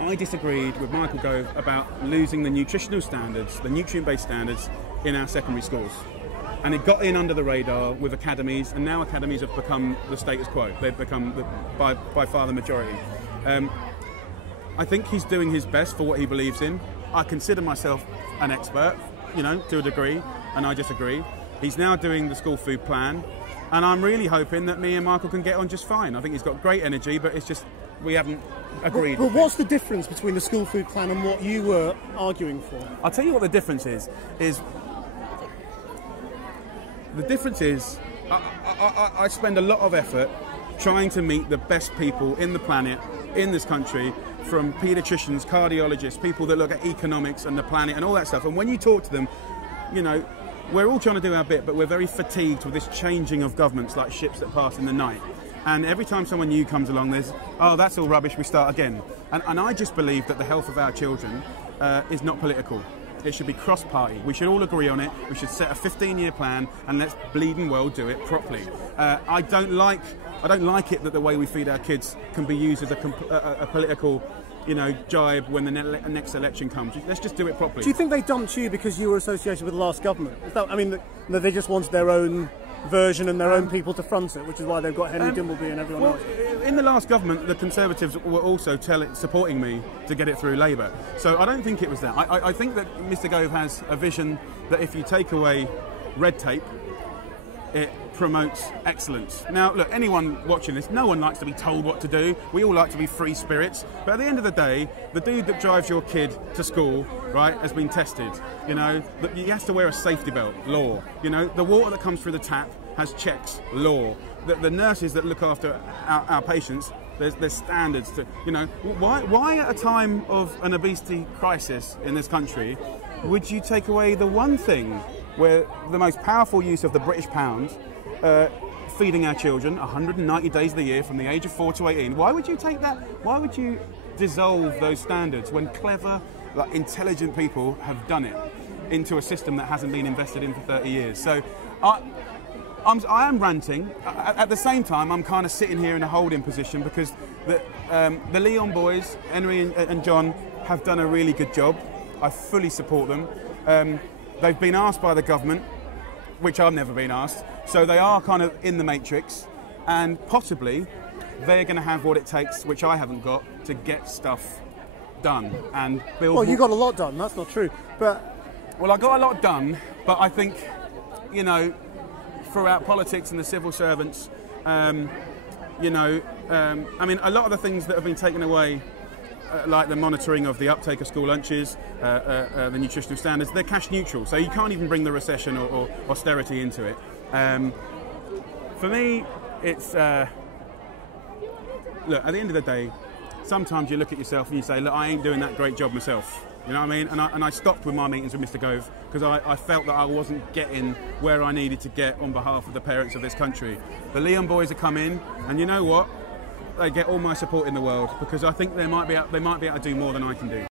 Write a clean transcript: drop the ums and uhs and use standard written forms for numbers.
I disagreed with Michael Gove about losing the nutritional standards, the nutrient-based standards in our secondary schools. And it got in under the radar with academies, and now academies have become the status quo. They've become by far the majority. I think he's doing his best for what he believes in. I consider myself an expert, you know, to a degree, and I disagree. He's now doing the school food plan, and I'm really hoping that me and Michael can get on just fine. I think he's got great energy, but it's just we haven't agreed. But what's the difference between the school food plan and what you were arguing for? I'll tell you what the difference is the difference is I spend a lot of effort trying to meet the best people in the planet, in this country, from paediatricians, cardiologists, people that look at economics and the planet and all that stuff. And when you talk to them, you know, we're all trying to do our bit, but we're very fatigued with this changing of governments like ships that pass in the night. And every time someone new comes along, there's, oh, that's all rubbish, we start again. And I just believe that the health of our children is not political. It should be cross-party. We should all agree on it. We should set a 15-year plan, and let's bleeding well do it properly. I don't like it that the way we feed our kids can be used as a political, you know, jibe when the next election comes. Let's just do it properly. Do you think they dumped you because you were associated with the last government? I mean, that they just wanted their own version and their own people to front it, which is why they've got Henry Dimbleby and everyone else. In the last government, the Conservatives were also supporting me to get it through Labour. So I don't think it was that. I think that Mr Gove has a vision that if you take away red tape, it promotes excellence. Now, look, anyone watching this, no one likes to be told what to do. We all like to be free spirits. But at the end of the day, the dude that drives your kid to school, right, has been tested. You know, he has to wear a safety belt, law. You know, the water that comes through the tap has checks, law. The nurses that look after our patients, there's standards to, you know, why at a time of an obesity crisis in this country would you take away the one thing where the most powerful use of the British pound, feeding our children 190 days of the year from the age of 4 to 18, why would you take that? Why would you dissolve those standards when clever, like, intelligent people have done it into a system that hasn't been invested in for 30 years? So I am ranting. At the same time, I'm kind of sitting here in a holding position because the Leon boys, Henry and John, have done a really good job. I fully support them. They've been asked by the government, which I've never been asked, so they are kind of in the matrix, and possibly they're going to have what it takes, which I haven't got, to get stuff done and build. Well, you got a lot done. That's not true, but well, I got a lot done, but I think, you know, throughout politics and the civil servants, you know, I mean, a lot of the things that have been taken away, like the monitoring of the uptake of school lunches, the nutritional standards, they're cash neutral, so you can't even bring the recession or austerity into it. For me, it's, look, at the end of the day, sometimes you look at yourself and you say, look, I ain't doing that great job myself. You know what I mean? And I stopped with my meetings with Mr Gove because I felt that I wasn't getting where I needed to get on behalf of the parents of this country. The Leon boys have come in, and you know what? They get all my support in the world because I think they might be able to do more than I can do.